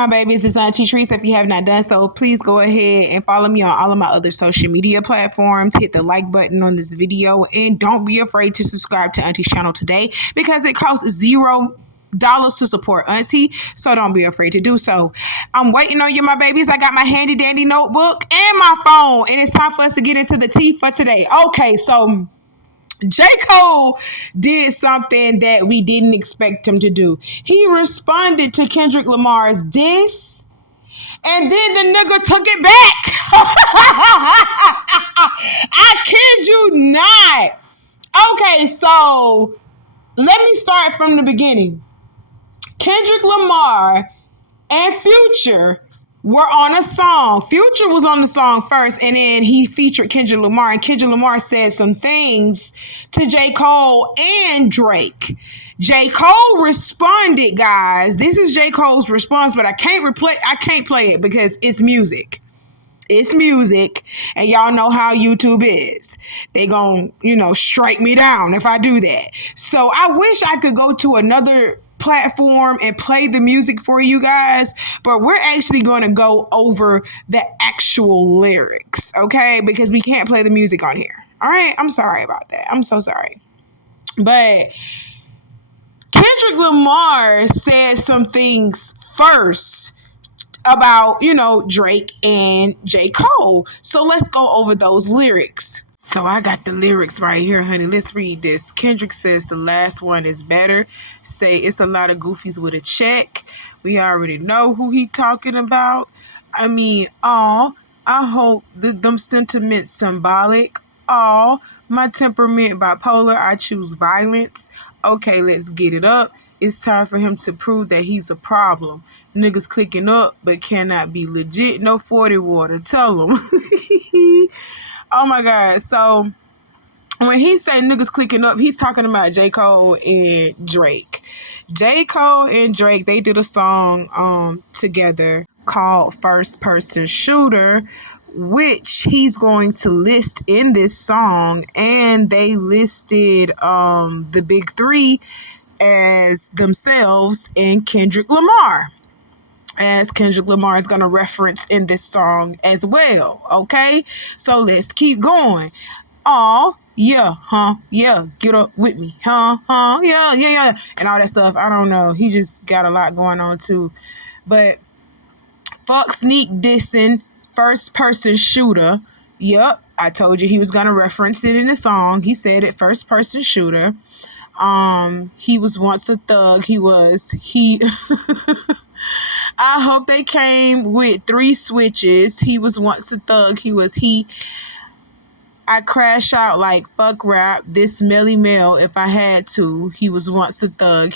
my babies? It's Auntie Trice. If you have not done so, please go ahead and follow me on all of my other social media platforms. Hit the like button on this video and don't be afraid to subscribe to Auntie's channel today because it costs $0 to support Auntie, so don't be afraid to do so. I'm waiting on you, my babies. I got my handy dandy notebook and my phone, and it's time for us to get into the tea for today. Okay, so J. Cole did something that we didn't expect him to do. He responded to Kendrick Lamar's diss, and then the nigga took it back. I kid you not. Okay, so let me start from the beginning. Kendrick Lamar and Future were on a song. Future was on the song first, and then he featured Kendrick Lamar, and Kendrick Lamar said some things to J. Cole and Drake. J. Cole responded, guys. This is J. Cole's response, but I can't play it because it's music. It's music, and y'all know how YouTube is. They gon', strike me down if I do that. So I wish I could go to another platform and play the music for you guys, but we're actually going to go over the actual lyrics, okay? Because we can't play the music on here. All right? I'm sorry about that. I'm so sorry. But Kendrick Lamar said some things first about, Drake and J. Cole. So let's go over those lyrics. So I got the lyrics right here, honey. Let's read this. Kendrick says the last one is better. Say it's a lot of goofies with a check. We already know who he talking about. I mean, I hope them sentiments symbolic. My temperament bipolar. I choose violence. Okay, let's get it up. It's time for him to prove that he's a problem. Niggas clicking up but cannot be legit. No 40 water. Tell him. Oh my God. So when he say niggas clicking up, he's talking about J. Cole and Drake. J. Cole and Drake, they did a song together called First Person Shooter, which he's going to list in this song. And they listed the big three as themselves and Kendrick Lamar, as Kendrick Lamar is going to reference in this song as well, okay? So let's keep going. Yeah, get up with me, yeah, and all that stuff. I don't know. He just got a lot going on too. But fuck sneak dissing, first person shooter. Yep, I told you he was going to reference it in the song. He said it, first person shooter. He was once a thug. He I hope they came with 3 switches. He was once a thug. I crash out like fuck rap. This smelly male if I had to. He was once a thug.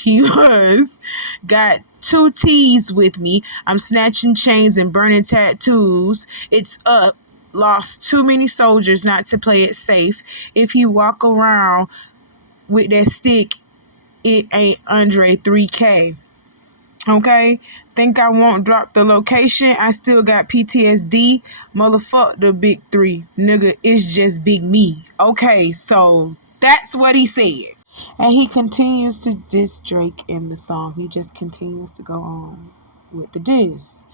Got 2 T's with me. I'm snatching chains and burning tattoos. It's up. Lost too many soldiers not to play it safe. If you walk around with that stick, it ain't Andre 3K. Okay? Think I won't drop the location? I still got PTSD. Motherfuck the big 3. Nigga, it's just big me. Okay, so that's what he said. And he continues to diss Drake in the song. He just continues to go on with the diss.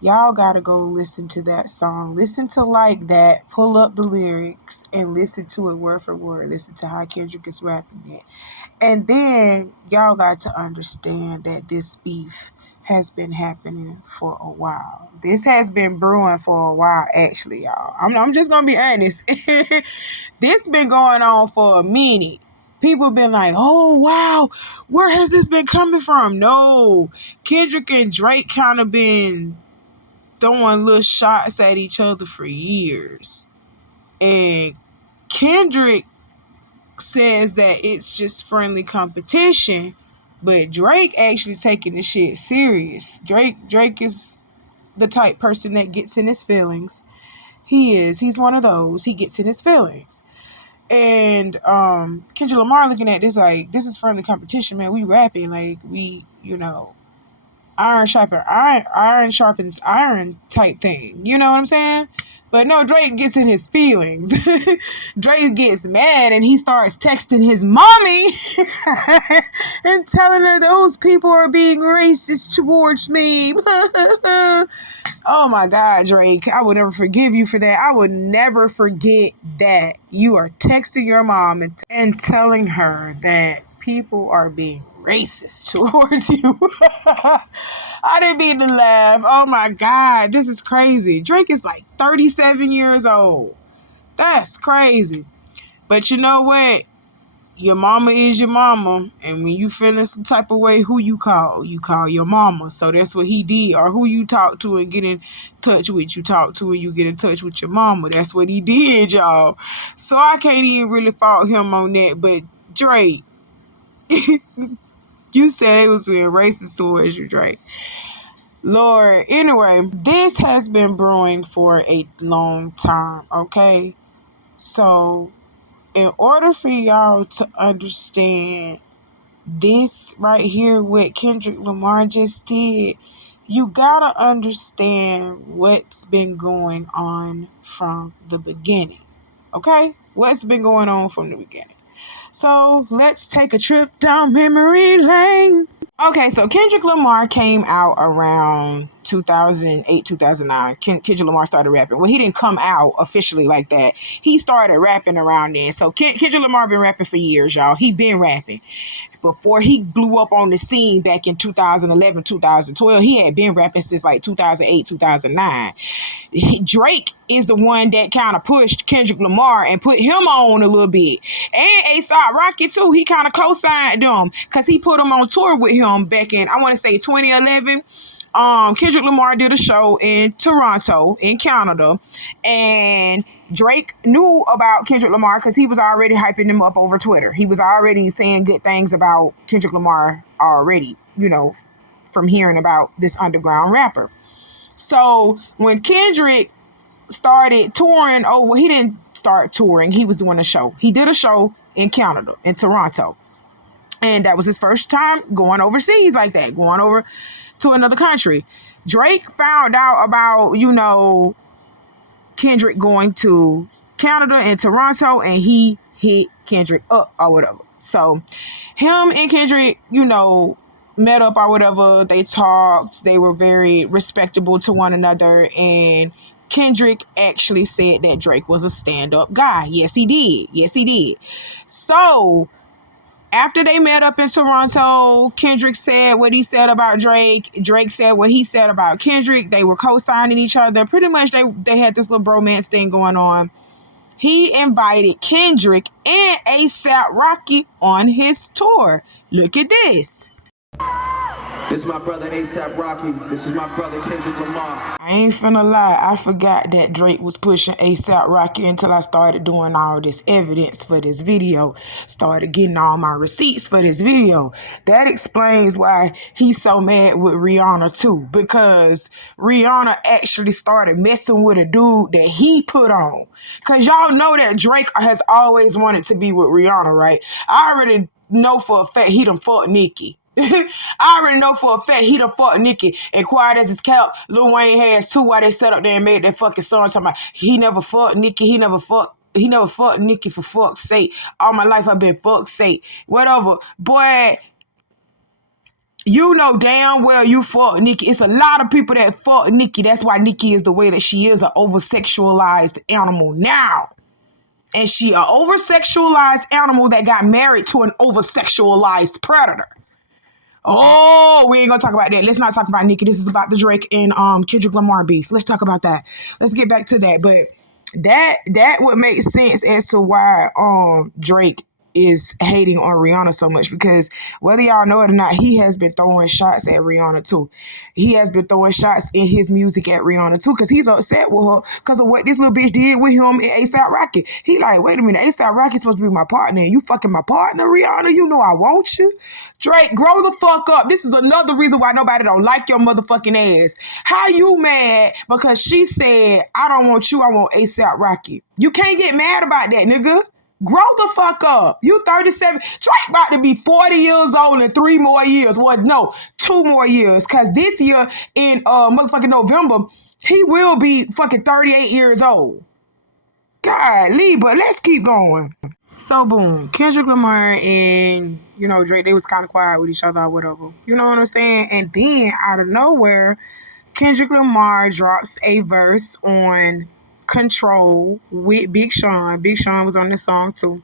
Y'all gotta go listen to that song. Listen to like that. Pull up the lyrics and listen to it word for word. Listen to how Kendrick is rapping it. And then y'all got to understand that this beef has been happening for a while. This has been brewing for a while, actually, y'all. I'm just gonna be honest. This been going on for a minute. People been like, oh, wow, where has this been coming from? No, Kendrick and Drake kind of been throwing little shots at each other for years. And Kendrick says that it's just friendly competition, but Drake actually taking this shit serious. Drake is the type person that gets in his feelings. He's one of those. He gets in his feelings. And Kendrick Lamar looking at this like, this is friendly competition, man. We rapping like we, iron sharpens iron type thing. You know what I'm saying? But no, Drake gets in his feelings. Drake gets mad and he starts texting his mommy and telling her those people are being racist towards me. Oh my God, Drake. I will never forgive you for that. I will never forget that you are texting your mom and telling her that people are being racist towards you. I didn't mean to laugh. Oh my God, this is crazy. Drake is like 37 years old. That's crazy. But you know what? Your mama is your mama. And when you feeling some type of way, who you call? You call your mama. So that's what he did. Or who you talk to and get in touch with. You talk to and you get in touch with your mama. That's what he did, y'all. So I can't even really fault him on that. But Drake, you said they was being racist towards you, Drake. Lord, anyway, this has been brewing for a long time, okay? So, in order for y'all to understand this right here, what Kendrick Lamar just did, you gotta understand what's been going on from the beginning, okay? What's been going on from the beginning. So, let's take a trip down memory lane. Okay, so Kendrick Lamar came out around 2008, 2009. Kendrick Lamar started rapping. Well, he didn't come out officially like that. He started rapping around then. So Kendrick Lamar been rapping for years, y'all. He been rapping. Before he blew up on the scene back in 2011, 2012, he had been rapping since like 2008, 2009. Drake is the one that kind of pushed Kendrick Lamar and put him on a little bit. And A$AP Rocky too. He kind of co-signed them because he put him on tour with him back in, I want to say 2011. Kendrick Lamar did a show in Toronto, in Canada, and Drake knew about Kendrick Lamar because he was already hyping him up over Twitter. He was already saying good things about Kendrick Lamar already, you know, from hearing about this underground rapper. So when Kendrick started touring, he didn't start touring. He was doing a show. He did a show in Canada, in Toronto. And that was his first time going overseas like that, going over to another country. Drake found out about, you know, Kendrick going to Canada and Toronto, and he hit Kendrick up or whatever. So him and Kendrick, you know, met up or whatever. They talked. They were very respectable to one another. And Kendrick actually said that Drake was a stand-up guy. Yes, he did. Yes, he did. So after they met up in Toronto, Kendrick said what he said about Drake. Drake said what he said about Kendrick. They were co-signing each other. Pretty much they had this little bromance thing going on. He invited Kendrick and A$AP Rocky on his tour. Look at this. This is my brother A$AP Rocky. This is my brother Kendrick Lamar. I ain't finna lie. I forgot that Drake was pushing A$AP Rocky until I started doing all this evidence for this video. Started getting all my receipts for this video. That explains why he's so mad with Rihanna too. Because Rihanna actually started messing with a dude that he put on. Because y'all know that Drake has always wanted to be with Rihanna, right? I already know for a fact he done fucked Nicki. I already know for a fact he done fucked Nicki, and quiet as his cap, Lil Wayne has too, while they sat up there and made that fucking song talking about he never fucked Nicki, he never fucked Nicki for fuck's sake. All my life I've been fuck's sake. Whatever. Boy, you know damn well you fuck Nicki. It's a lot of people that fuck Nicki. That's why Nicki is the way that she is, an over-sexualized animal now. And she an over-sexualized animal that got married to an over-sexualized predator. Oh, we ain't gonna talk about that. Let's not talk about Nicki. This is about the Drake and Kendrick Lamar beef. Let's talk about that. Let's get back to that. But that would make sense as to why Drake is hating on Rihanna so much, because whether y'all know it or not, he has been throwing shots at Rihanna too. He has been throwing shots in his music at Rihanna too, because he's upset with her because of what this little bitch did with him and A$AP Rocky. He like, wait a minute, A$AP Rocky's supposed to be my partner and you fucking my partner, Rihanna? You know I want you. Drake, grow the fuck up. This is another reason why nobody don't like your motherfucking ass. How you mad because she said, I don't want you, I want A$AP Rocky? You can't get mad about that, nigga. Grow the fuck up. You 37. Drake about to be 40 years old in 3 more years. Well, no, 2 more years. Because this year in motherfucking November, he will be fucking 38 years old. Golly, but let's keep going. So boom, Kendrick Lamar and, Drake, they was kind of quiet with each other or whatever. You know what I'm saying? And then out of nowhere, Kendrick Lamar drops a verse on Control with Big Sean. Big Sean was on this song too.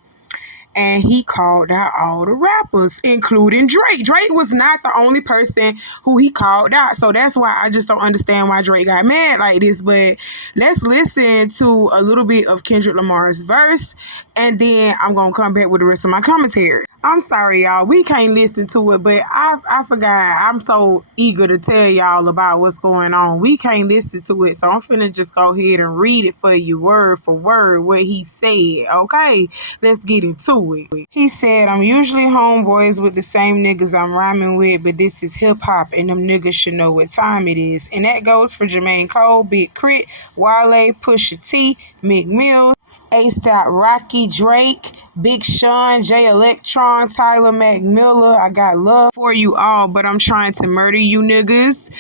And he called out all the rappers, including Drake. Drake was not the only person who he called out. So that's why I just don't understand why Drake got mad like this. But let's listen to a little bit of Kendrick Lamar's verse, and then I'm going to come back with the rest of my commentary. I'm sorry, y'all. We can't listen to it, but I forgot. I'm so eager to tell y'all about what's going on. We can't listen to it, so I'm finna just go ahead and read it for you word for word what he said, okay? Let's get into it. He said, I'm usually homeboys with the same niggas I'm rhyming with, but this is hip-hop, and them niggas should know what time it is. And that goes for Jermaine Cole, Big Crit, Wale, Pusha T, Meek Mill, A$AP Rocky, Drake, Big Sean, Jay Electron, Tyler McMiller. I got love for you all, but I'm trying to murder you niggas.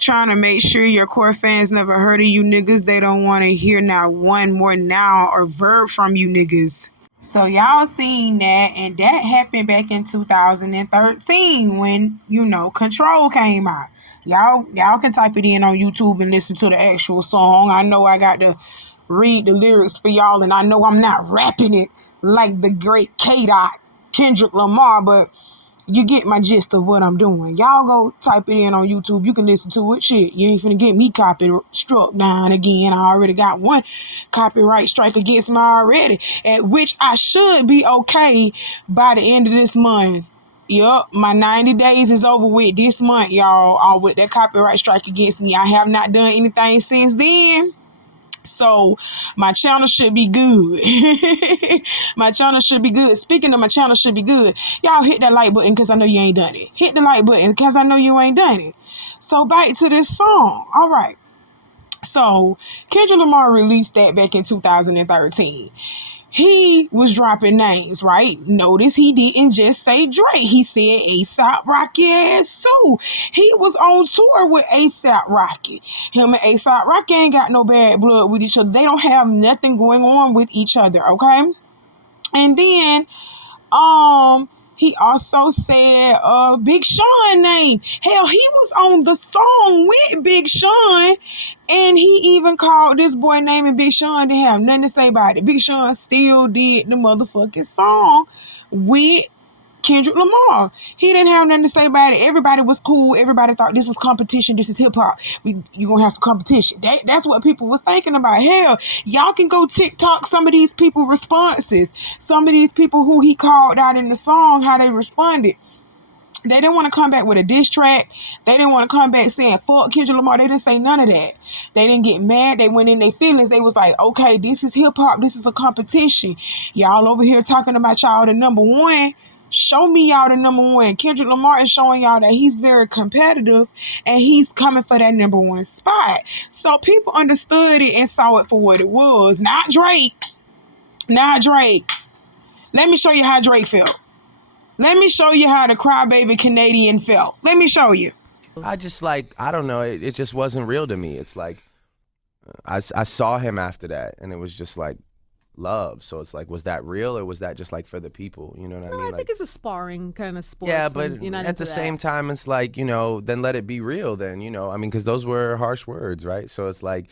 Trying to make sure your core fans never heard of you niggas. They don't want to hear not one more noun or verb from you niggas. So y'all seen that, and that happened back in 2013 when, Control came out. Y'all can type it in on YouTube and listen to the actual song. I know I got to read the lyrics for y'all, and I know I'm not rapping it like the great K-Dot, Kendrick Lamar, but you get my gist of what I'm doing. Y'all go type it in on YouTube. You can listen to it. Shit, you ain't finna get me copyright struck down again. I already got one copyright strike against me already, at which I should be okay by the end of this month. Yup, my 90 days is over with this month, y'all, with that copyright strike against me. I have not done anything since then. So my channel should be good. My channel should be good. Speaking of my channel should be good, y'all hit that like button because I know you ain't done it. Hit the like button because I know you ain't done it. So back to this song. All right. So Kendrick Lamar released that back in 2013. He was dropping names, right? Notice he didn't just say Drake. He said A$AP Rocky ass too. He was on tour with A$AP Rocky. Him and A$AP Rocky ain't got no bad blood with each other. They don't have nothing going on with each other, okay? And then, he also said Big Sean name. Hell, he was on the song with Big Sean, and he even called this boy naming Big Sean. Didn't have nothing to say about it. Big Sean still did the motherfucking song with Kendrick Lamar. He didn't have nothing to say about it. Everybody was cool. Everybody thought this was competition. This is hip hop. You gonna have some competition. That's what people was thinking about. Hell, y'all can go TikTok some of these people responses. Some of these people who he called out in the song, how they responded. They didn't want to come back with a diss track. They didn't want to come back saying fuck Kendrick Lamar. They didn't say none of that. They didn't get mad. They went in their feelings. They was like, okay, this is hip hop. This is a competition. Y'all over here talking about y'all the number one. Show me y'all the number one. Kendrick Lamar is showing y'all that he's very competitive and he's coming for that number one spot. So people understood it and saw it for what it was. Not Drake. Not Drake. Let me show you how Drake felt. Let me show you how the crybaby Canadian felt. Let me show you. I just I don't know. It just wasn't real to me. It's like, I saw him after that and it was just like love. So it's like, was that real or was that just like for the people? You know what I mean? I think it's a sparring kind of sport. Yeah, but at the same time, it's like, then let it be real then, I mean, because those were harsh words, right? So it's like,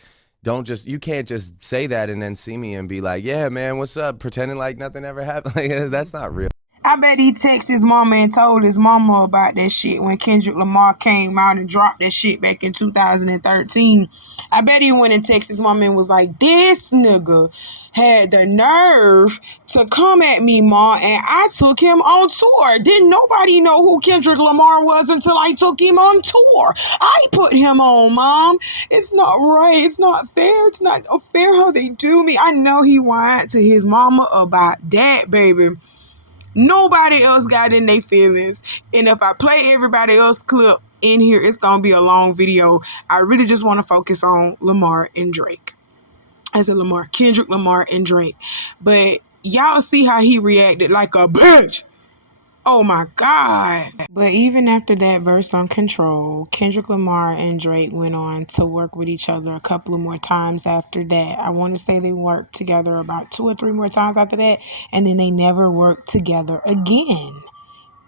you can't just say that and then see me and be like, yeah, man, what's up? Pretending like nothing ever happened. Like, that's not real. I bet he texted his mama and told his mama about that shit when Kendrick Lamar came out and dropped that shit back in 2013. I bet he went and texted his mama and was like, this nigga had the nerve to come at me, ma, and I took him on tour. Didn't nobody know who Kendrick Lamar was until I took him on tour. I put him on, mom. It's not right. It's not fair. It's not fair how they do me. I know he whined to his mama about that, baby. Nobody else got in their feelings. And if I play everybody else clip in here, it's going to be a long video. I really just want to focus on Lamar and Drake. I said Lamar, Kendrick Lamar and Drake. But y'all see how he reacted like a bitch. Oh my God. But even after that verse on Control, Kendrick Lamar and Drake went on to work with each other a couple of more times after that. I want to say they worked together about 2 or 3 more times after that, and then they never worked together again.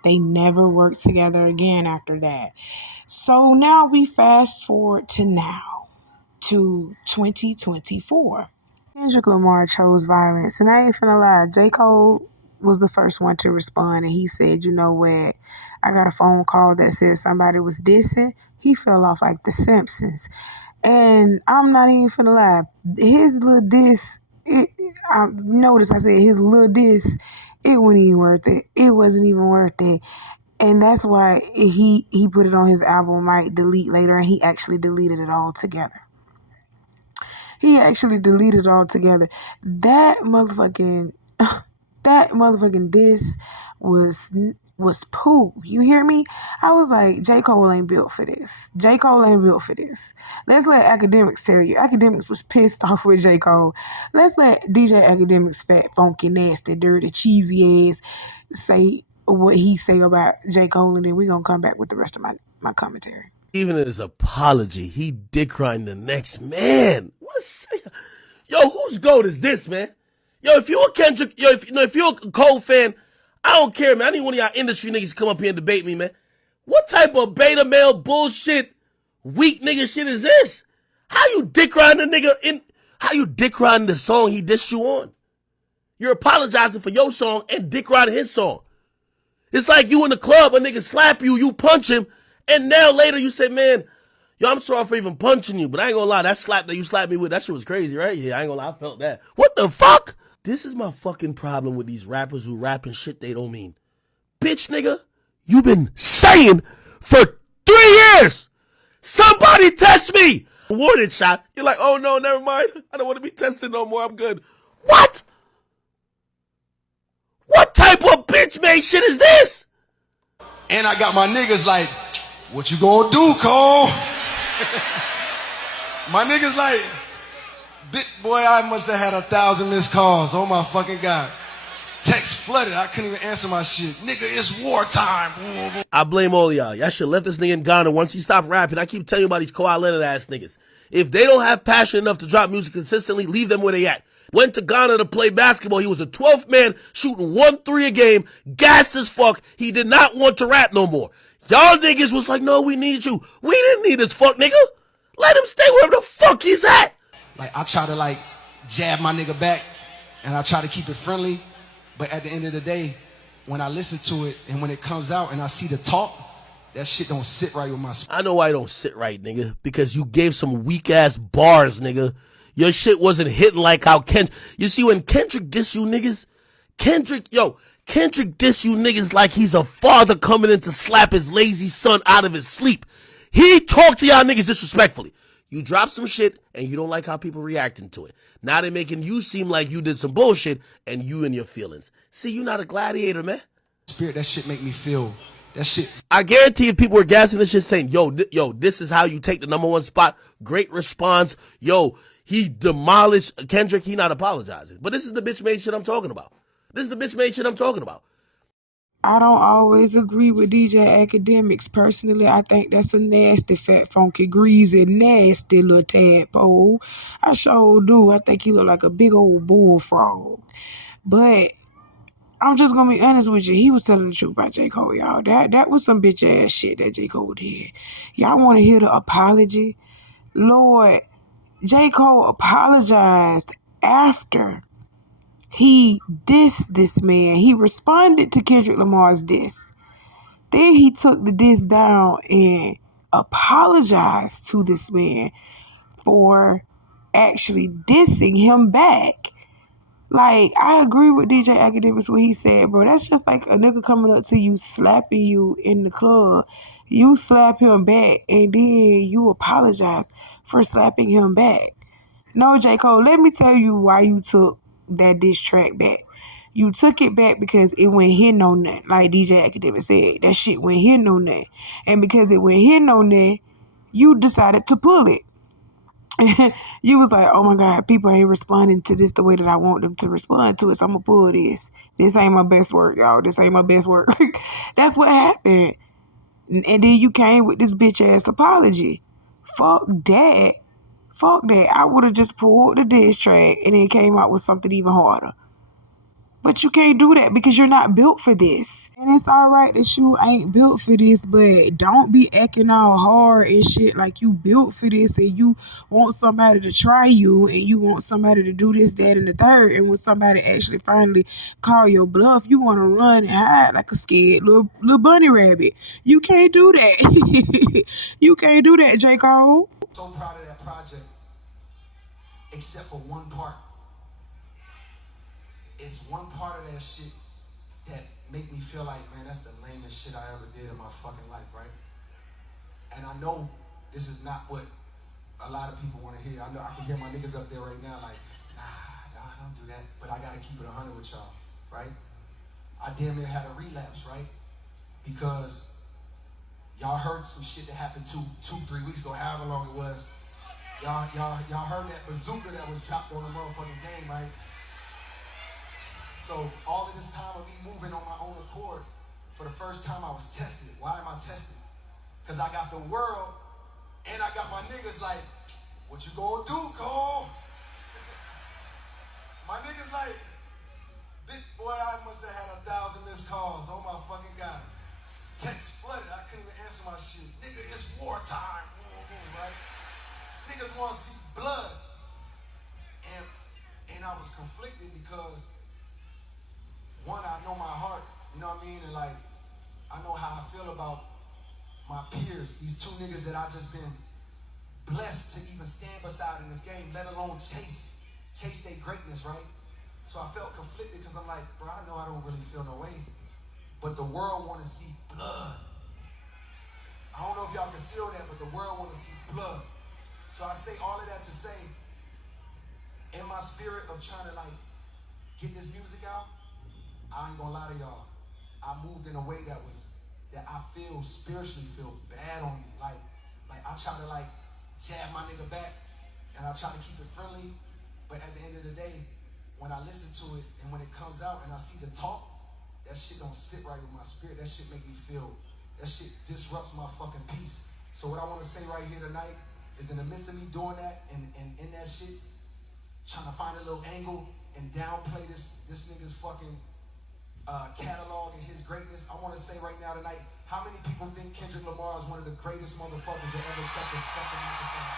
They never worked together again after that. So now we fast forward to now, to 2024. Kendrick Lamar chose violence, and I ain't finna lie, J. Cole was the first one to respond, and he said, you know what, I got a phone call that said somebody was dissing. He fell off like the Simpsons. And I'm not even finna lie, his little diss, notice I said his little diss, it wasn't even worth it. It wasn't even worth it. And that's why he put it on his album, might delete later, and he actually deleted it all together. He actually deleted it all together. That motherfucking diss was poo. You hear me? I was like, J. Cole ain't built for this. J. Cole ain't built for this. Let's let Academics tell you. Academics was pissed off with J. Cole. Let's let DJ Academics fat, funky, nasty, dirty, cheesy ass say what he say about J. Cole, and then we're gonna come back with the rest of my commentary. Even in his apology, he dick riding the next man. Yo, whose goat is this, man? Yo, if you're a Kendrick, if you're a Cole fan, I don't care, man. I need one of y'all industry niggas to come up here and debate me, man. What type of beta male bullshit, weak nigga shit is this? How you dick riding the song he dissed you on? You're apologizing for your song and dick riding his song. It's like you in the club, a nigga slap you, you punch him, and now later you say, man, yo, I'm sorry for even punching you, but I ain't gonna lie, that slap that you slapped me with, that shit was crazy, right? Yeah, I ain't gonna lie, I felt that. What the fuck? This is my fucking problem with these rappers who rapping shit they don't mean. Bitch, nigga, you been saying for 3 years, somebody test me! Warning shot. You're like, oh no, never mind. I don't want to be tested no more, I'm good. What? What type of bitch made shit is this? And I got my niggas like, what you gonna do, Cole? My niggas like, boy, I must have had 1,000 missed calls. Oh my fucking God. Text flooded. I couldn't even answer my shit. Nigga, it's wartime. I blame all y'all. Y'all should have left this nigga in Ghana once he stopped rapping. I keep telling you about these Kawhi Leonard ass niggas. If they don't have passion enough to drop music consistently, leave them where they at. Went to Ghana to play basketball. He was the 12th man shooting 1-3 a game, gassed as fuck. He did not want to rap no more. Y'all niggas was like, no, we need you. We didn't need this fuck nigga. Let him stay wherever the fuck he's at. Like, I try to like jab my nigga back and I try to keep it friendly. But at the end of the day, when I listen to it and when it comes out and I see the talk, that shit don't sit right with my spirit. I know why it don't sit right, nigga. Because you gave some weak ass bars, nigga. Your shit wasn't hitting like how you see when Kendrick diss you niggas, Kendrick diss you niggas like he's a father coming in to slap his lazy son out of his sleep. He talked to y'all niggas disrespectfully. You drop some shit and you don't like how people reacting to it. Now they making you seem like you did some bullshit and you in your feelings. See, you not a gladiator, man. Spirit, that shit make me feel, that shit. I guarantee if people were gassing this shit saying, yo, this is how you take the #1 spot. Great response. Yo, he demolished Kendrick. He not apologizing. But this is the bitch made shit I'm talking about. I don't always agree with DJ Academics. Personally, I think that's a nasty, fat, funky, greasy, nasty little tadpole. I sure do. I think he look like a big old bullfrog. But I'm just gonna be honest with you. He was telling the truth about J. Cole, y'all. That was some bitch ass shit that J. Cole did. Y'all want to hear the apology? Lord, J. Cole apologized after he dissed this man. He responded to Kendrick Lamar's diss. Then he took the diss down and apologized to this man for actually dissing him back. Like, I agree with DJ Academics what he said, bro. That's just like a nigga coming up to you, slapping you in the club. You slap him back, and then you apologize for slapping him back. No, J. Cole, let me tell you why you took that diss track back. You took it back because it went hitting on that. Like DJ Academic said, that shit went hitting on that. And because it went hitting on that, you decided to pull it. You was like, oh my God, people ain't responding to this the way that I want them to respond to it. So I'm gonna pull this. This ain't my best work, y'all. This ain't my best work. That's what happened. And then you came with this bitch ass apology. Fuck that. Fuck that. I would have just pulled the diss track and then came out with something even harder. But you can't do that because you're not built for this. And it's all right that you ain't built for this, but don't be acting all hard and shit like you built for this and you want somebody to try you and you want somebody to do this, that, and the third. And when somebody actually finally call your bluff, you want to run and hide like a scared little bunny rabbit. You can't do that. You can't do that, J. Cole. So proud of that project, except for one part. It's one part of that shit that make me feel like, man, that's the lamest shit I ever did in my fucking life, right? And I know this is not what a lot of people want to hear. I know I can hear my niggas up there right now like, nah, don't do that. But I gotta keep it 100 with y'all, right? I damn near had a relapse, right? Because y'all heard some shit that happened 3 weeks ago, however long it was. Y'all heard that bazooka that was dropped on the motherfucking game, right? So all of this time of me moving on my own accord, for the first time I was tested. Why am I tested? Because I got the world and I got my niggas like, what you gonna do, Cole? My niggas like, big boy, I must have had 1,000 missed calls. Oh my fucking God. Text flooded, I couldn't even answer my shit. Nigga, it's wartime, right? Niggas wanna see blood. And I was conflicted because one, I know my heart, you know what I mean? And like, I know how I feel about my peers, these two niggas that I just been blessed to even stand beside in this game, let alone chase their greatness, right? So I felt conflicted because I'm like, bro, I know I don't really feel no way, but the world want to see blood. I don't know if y'all can feel that, but the world want to see blood. So I say all of that to say, in my spirit of trying to like get this music out, I ain't gonna lie to y'all. I moved in a way that I feel spiritually feel bad on me. Like I try to like jab my nigga back and I try to keep it friendly. But at the end of the day, when I listen to it and when it comes out and I see the talk, that shit don't sit right with my spirit. That shit make me feel, that shit disrupts my fucking peace. So what I wanna say right here tonight is in the midst of me doing that and in that shit, trying to find a little angle and downplay this nigga's fucking catalog and his greatness, I want to say right now tonight, how many people think Kendrick Lamar is one of the greatest motherfuckers that ever touched a fucking microphone?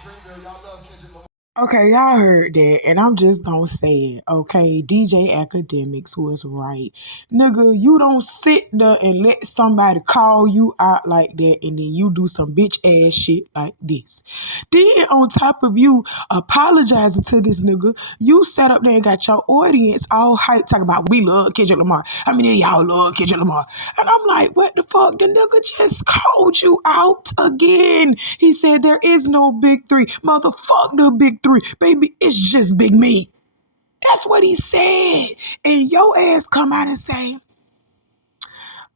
Dream Girl, y'all love Kendrick Lamar. Okay, y'all heard that, and I'm just gonna say it, okay? DJ Academics was right. Nigga, you don't sit there and let somebody call you out like that, and then you do some bitch ass shit like this. Then, on top of you apologizing to this nigga, you sat up there and got your audience all hyped talking about, we love Kendrick Lamar. How many of y'all love Kendrick Lamar? And I'm like, what the fuck? The nigga just called you out again. He said there is no big three. Motherfuck the big three. Baby, it's just big me. That's what he said. And your ass come out and say,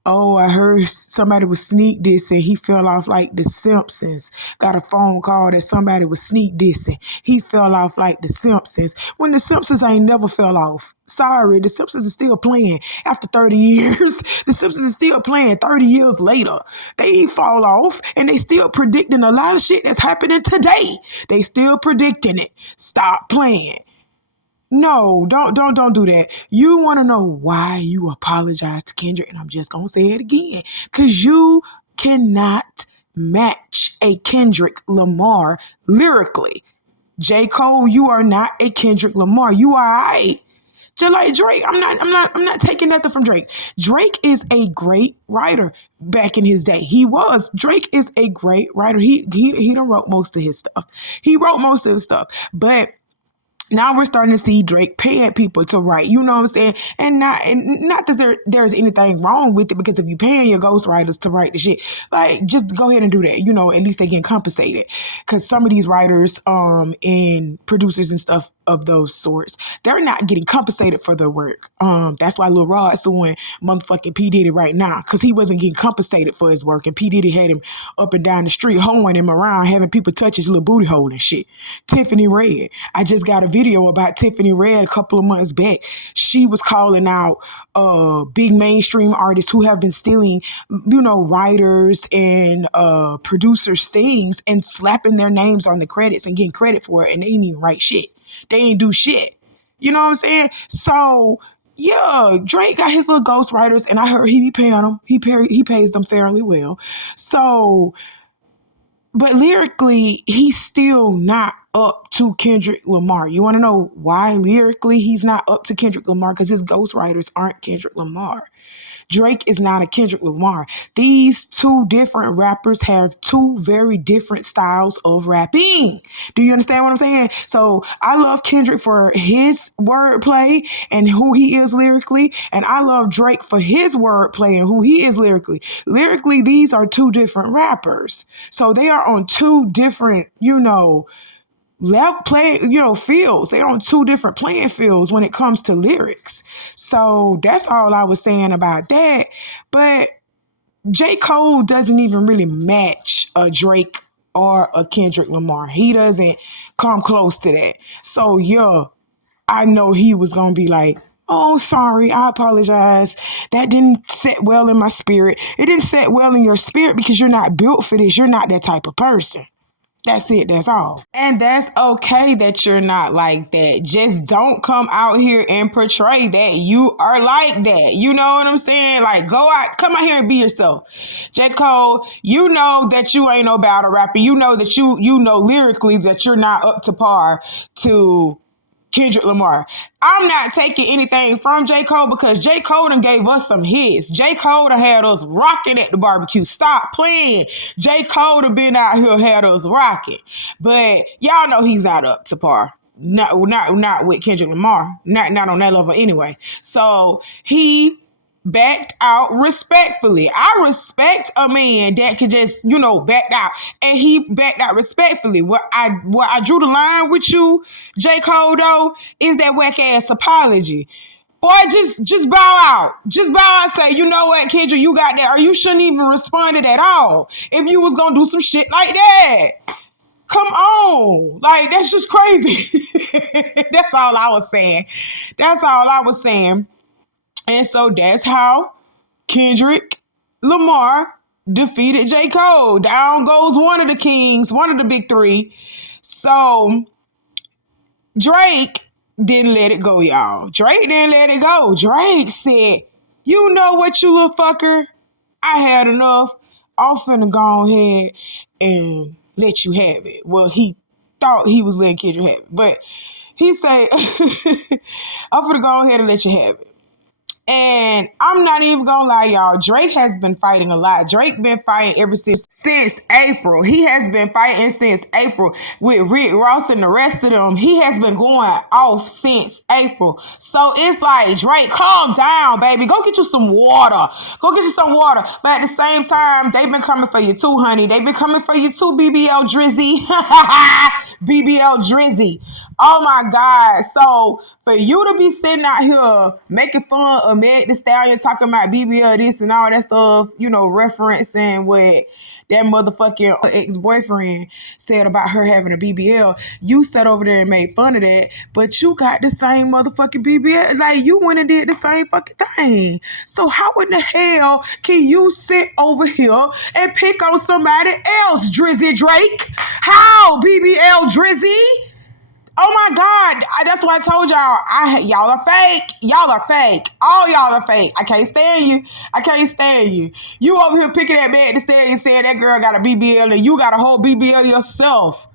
oh, I heard somebody was sneak dissing. He fell off like the Simpsons. Got a phone call that somebody was sneak dissing. He fell off like the Simpsons. When the Simpsons ain't never fell off. Sorry, the Simpsons is still playing after 30 years. The Simpsons is still playing 30 years later. They ain't fall off and they still predicting a lot of shit that's happening today. They still predicting it. Stop playing. No, don't do that. You want to know why you apologize to Kendrick, and I'm just going to say it again. Because you cannot match a Kendrick Lamar lyrically. J. Cole, you are not a Kendrick Lamar. You are right. Just like Drake, I'm not taking nothing from Drake. Drake is a great writer back in his day. He was. Drake is a great writer. He done wrote most of his stuff. He wrote most of his stuff. But now we're starting to see Drake paying people to write, you know what I'm saying? And not that there's anything wrong with it, because if you're paying your ghostwriters to write the shit, like, just go ahead and do that. You know, at least they get compensated. Because some of these writers and producers and stuff of those sorts, they're not getting compensated for their work. That's why Lil Rod's suing motherfucking P. Diddy right now, because he wasn't getting compensated for his work, and P. Diddy had him up and down the street, hoeing him around, having people touch his little booty hole and shit. Tiffany Red. I just got a video about Tiffany Red a couple of months back. She was calling out big mainstream artists who have been stealing, writers and producers' things and slapping their names on the credits and getting credit for it, and they ain't even write shit. They ain't do shit. You know what I'm saying? So yeah, Drake got his little ghostwriters, and I heard he be paying them. He pays them fairly well. So, but lyrically, he's still not up to Kendrick Lamar. You want to know why lyrically he's not up to Kendrick Lamar? Because his ghostwriters aren't Kendrick Lamar. Drake is not a Kendrick Lamar. These two different rappers have two very different styles of rapping. Do you understand what I'm saying? So I love Kendrick for his wordplay and who he is lyrically, and I love Drake for his wordplay and who he is lyrically. Lyrically, these are two different rappers. So they are on two different, fields. They're on two different playing fields when it comes to lyrics. So that's all I was saying about that. But J. Cole doesn't even really match a Drake or a Kendrick Lamar. He doesn't come close to that. So yeah, I know he was going to be like, oh, sorry, I apologize. That didn't set well in my spirit. It didn't set well in your spirit because you're not built for this. You're not that type of person. That's it. That's all. And that's okay that you're not like that. Just don't come out here and portray that you are like that. You know what I'm saying? Like, come out here and be yourself. J. Cole, you know that you ain't no battle rapper. You know that you know lyrically that you're not up to par to Kendrick Lamar. I'm not taking anything from J. Cole because J. Cole done gave us some hits. J. Cole done had us rocking at the barbecue. Stop playing. J. Cole done been out here had us rocking. But y'all know he's not up to par. Not with Kendrick Lamar. Not on that level anyway. So he backed out respectfully. I respect a man that can just, back out. And he backed out respectfully. What I drew the line with you, J. Cole, though, is that whack ass apology. Boy, just bow out. Just bow out and say, you know what, Kendrick, you got that. Or you shouldn't even respond at all if you was gonna do some shit like that. Come on. Like, that's just crazy. That's all I was saying. And so that's how Kendrick Lamar defeated J. Cole. Down goes one of the kings, one of the big three. So Drake didn't let it go, y'all. Drake didn't let it go. Drake said, you know what, you little fucker? I had enough. I'm finna go ahead and let you have it. Well, he thought he was letting Kendrick have it. But he said, I'm finna go ahead and let you have it. And I'm not even gonna lie, y'all. Drake has been fighting a lot. Drake been fighting ever since April. He has been fighting since April with Rick Ross and the rest of them. He has been going off since April. So it's like, Drake, calm down, baby. Go get you some water. But at the same time, they've been coming for you too, honey. They've been coming for you too, BBL Drizzy. BBL Drizzy. Oh my God. So for you to be sitting out here making fun of Meg Thee Stallion, talking about BBL this and all that stuff, referencing what that motherfucking ex-boyfriend said about her having a BBL, you sat over there and made fun of that, but you got the same motherfucking BBL. Like, you went and did the same fucking thing. So how in the hell can you sit over here and pick on somebody else, Drizzy Drake? How, BBL Drizzy? Oh my God. That's why I told y'all, y'all are fake. All y'all are fake. I can't stand you. You over here picking that Meg Thee Stallion saying that girl got a BBL and you got a whole BBL yourself.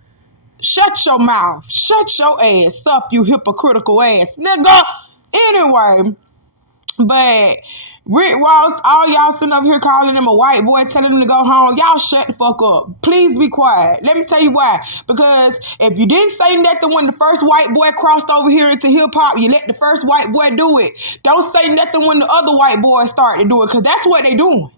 Shut your mouth. Shut your ass up, you hypocritical ass nigga. Anyway, but Rick Ross, all y'all sitting up here calling him a white boy, telling him to go home. Y'all shut the fuck up. Please be quiet. Let me tell you why. Because if you didn't say nothing when the first white boy crossed over here into hip-hop, you let the first white boy do it. Don't say nothing when the other white boys start to do it, because that's what they doing.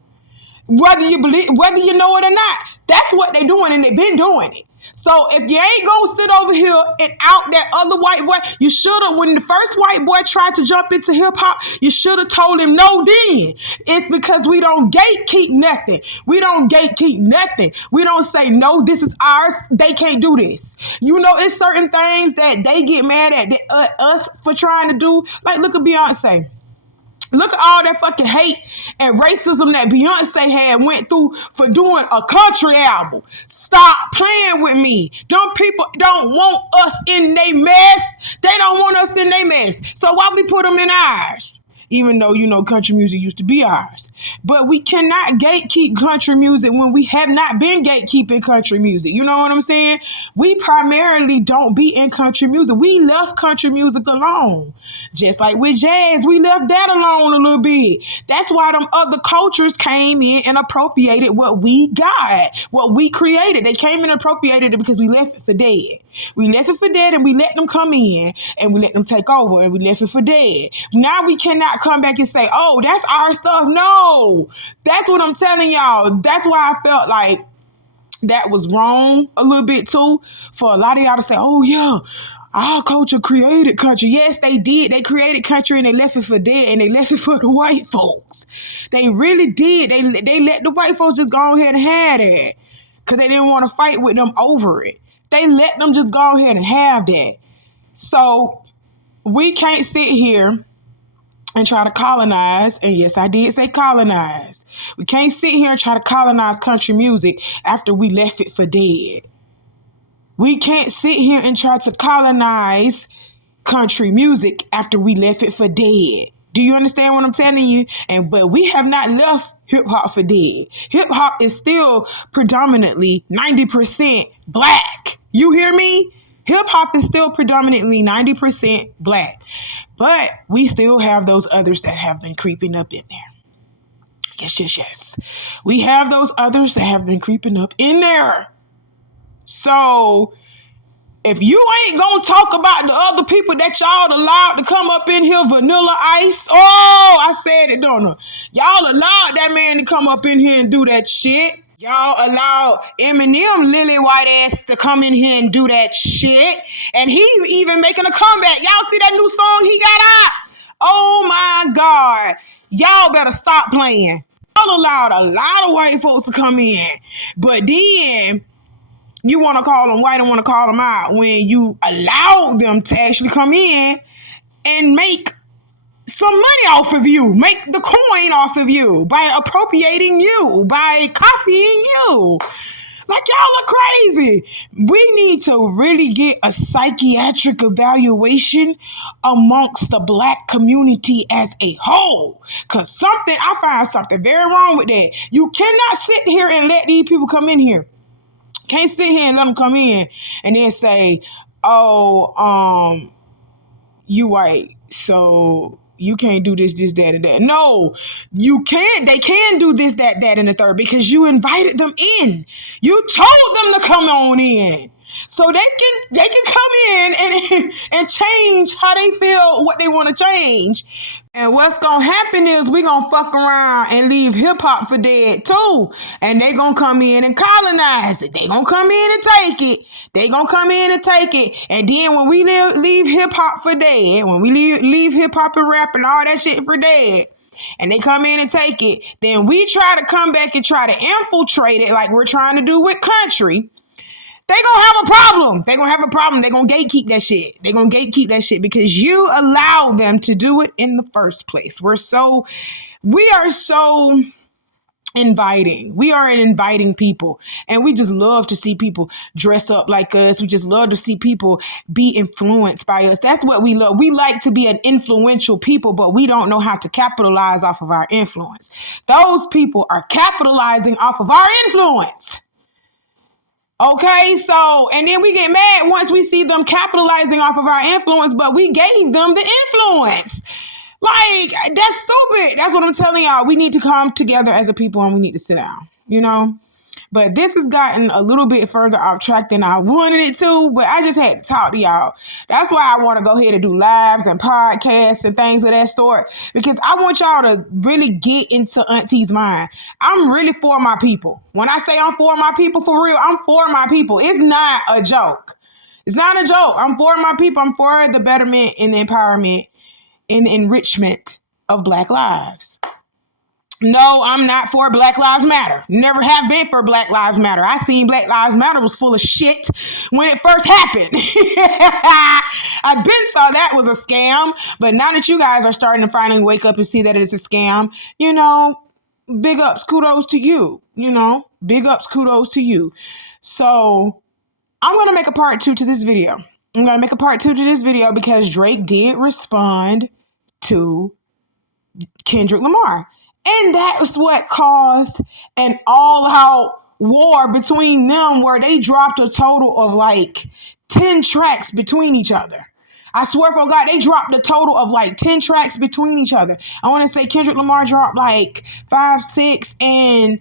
Whether you know it or not, that's what they doing, and they've been doing it. So if you ain't gonna sit over here and out that other white boy, you should have, when the first white boy tried to jump into hip hop, you should have told him no then. It's because we don't gatekeep nothing. We don't gatekeep nothing. We don't say, no, this is ours. They can't do this. You know, it's certain things that they get mad at us for trying to do. Like, look at Beyonce. Look at all that fucking hate and racism that Beyonce had went through for doing a country album. Stop playing with me. Them people don't want us in their mess. They don't want us in their mess. So why we put them in ours? Even though, you know, country music used to be ours. But we cannot gatekeep country music when we have not been gatekeeping country music. You know what I'm saying? We primarily don't be in country music. We left country music alone. Just like with jazz, we left that alone a little bit. That's why them other cultures came in and appropriated what we got, what we created. They came in and appropriated it because we left it for dead. We left it for dead and we let them come in and we let them take over and we left it for dead. Now we cannot come back and say, oh, that's our stuff. No, that's what I'm telling y'all. That's why I felt like that was wrong a little bit too, for a lot of y'all to say, oh yeah, our culture created country. Yes, they did. They created country and they left it for dead and they left it for the white folks. They really did. They let the white folks just go ahead and have that because they didn't want to fight with them over it. They let them just go ahead and have that. So we can't sit here and try to colonize. And yes, I did say colonize. We can't sit here and try to colonize country music after we left it for dead. We can't sit here and try to colonize country music after we left it for dead. Do you understand what I'm telling you? But we have not left hip hop for dead. Hip hop is still predominantly 90% black. You hear me? Hip hop is still predominantly 90% black. But we still have those others that have been creeping up in there. Yes. We have those others that have been creeping up in there. So if you ain't gonna talk about the other people that y'all allowed to come up in here, Vanilla Ice. Oh, I said it, don't I? Y'all allowed that man to come up in here and do that shit. Y'all allowed Eminem, lily white ass, to come in here and do that shit. And he even making a comeback. Y'all see that new song he got out? Oh my God. Y'all better stop playing. Y'all allowed a lot of white folks to come in. But then you want to call them white and want to call them out when you allowed them to actually come in and make some money off of you, make the coin off of you by appropriating you, by copying you. Like, y'all are crazy. We need to really get a psychiatric evaluation amongst the black community as a whole. Because I find something very wrong with that. You cannot sit here and let these people come in here. Can't sit here and let them come in and then say, oh, you white, so you can't do this, that, and that. No, you can't. They can do this, that, and the third because you invited them in. You told them to come on in. So they can come in and change how they feel, what they want to change. And what's going to happen is we going to fuck around and leave hip-hop for dead, too. And they going to come in and colonize it. They going to come in and take it. They going to come in and take it. And then when we leave hip-hop for dead, when we leave hip-hop and rap and all that shit for dead, and they come in and take it, then we try to come back and try to infiltrate it like we're trying to do with country. They gonna have a problem. They gonna have a problem. They gonna gatekeep that shit. They gonna gatekeep that shit because you allow them to do it in the first place. We are so inviting. We are an inviting people. And we just love to see people dress up like us. We just love to see people be influenced by us. That's what we love. We like to be an influential people, but we don't know how to capitalize off of our influence. Those people are capitalizing off of our influence. Okay, so, and then we get mad once we see them capitalizing off of our influence, but we gave them the influence. Like, that's stupid. That's what I'm telling y'all. We need to come together as a people and we need to sit down, you know? But this has gotten a little bit further off track than I wanted it to, but I just had to talk to y'all. That's why I want to go ahead and do lives and podcasts and things of that sort, because I want y'all to really get into Auntie's mind. I'm really for my people. When I say I'm for my people, for real, I'm for my people. It's not a joke. It's not a joke. I'm for my people. I'm for the betterment and the empowerment and the enrichment of Black lives. No, I'm not for Black Lives Matter. Never have been for Black Lives Matter. I seen Black Lives Matter was full of shit when it first happened. I been saw that was a scam, but now that you guys are starting to finally wake up and see that it's a scam, you know, big ups, kudos to you. You know, big ups, kudos to you. So I'm going to make a part 2 to this video. I'm going to make a part 2 to this video because Drake did respond to Kendrick Lamar. And that's what caused an all-out war between them where they dropped a total of like 10 tracks between each other. I swear for God, they dropped a total of like 10 tracks between each other. I want to say Kendrick Lamar dropped like 5, 6, and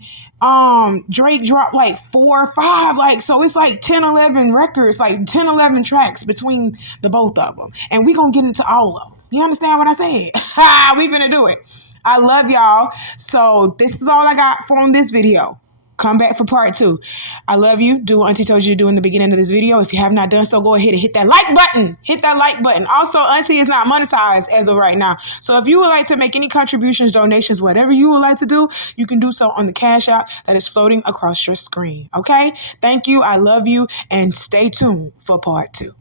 Drake dropped like 4, 5. Like, so it's like 10, 11 records, like 10, 11 tracks between the both of them. And we gonna get into all of them. You understand what I said? We finna do it. I love y'all. So this is all I got from this video. Come back for part 2. I love you. Do what Auntie told you to do in the beginning of this video. If you have not done so, go ahead and hit that like button. Hit that like button. Also, Auntie is not monetized as of right now. So if you would like to make any contributions, donations, whatever you would like to do, you can do so on the Cash App that is floating across your screen. Okay? Thank you. I love you. And stay tuned for part 2.